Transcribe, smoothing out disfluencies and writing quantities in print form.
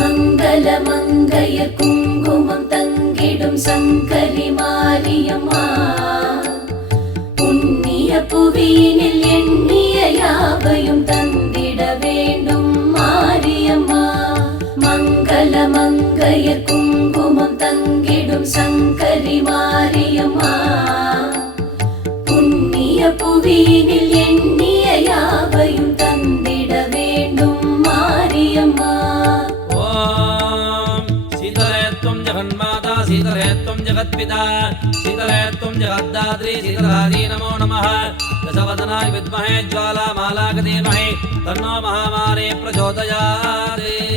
மங்கள மங்கைய குங்குமம் தங்கிடும் சங்கரி மாரியம்மா புண்ணிய புவியினில் எண்ணிய யாவையும் தந்திட வேண்டும் மாரியம்மா மங்கள மங்கைய குங்குமம் தங்கிடும் சங்கரி மாரியம்மா புண்ணிய புவியினில் எண்ணிய யாவையும் தந்திட வேண்டும் மாரியம்மா जगन्माता शीतले त्वं जगत्पिता शीतले त्वं जगद्धात्री शीतलायै नमो नमः दशवदनाय विद्महे ज्वालामालाय धीमहि तन्नो महामारी प्रचोदयात्।